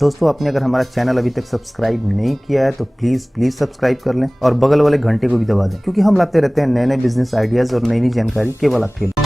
दोस्तों आपने अगर हमारा चैनल अभी तक सब्सक्राइब नहीं किया है तो प्लीज सब्सक्राइब कर लें और बगल वाले घंटे को भी दबा दें, क्योंकि हम लाते रहते हैं नए नए बिजनेस आइडियाज और नई नई जानकारी केवल आपके लिए।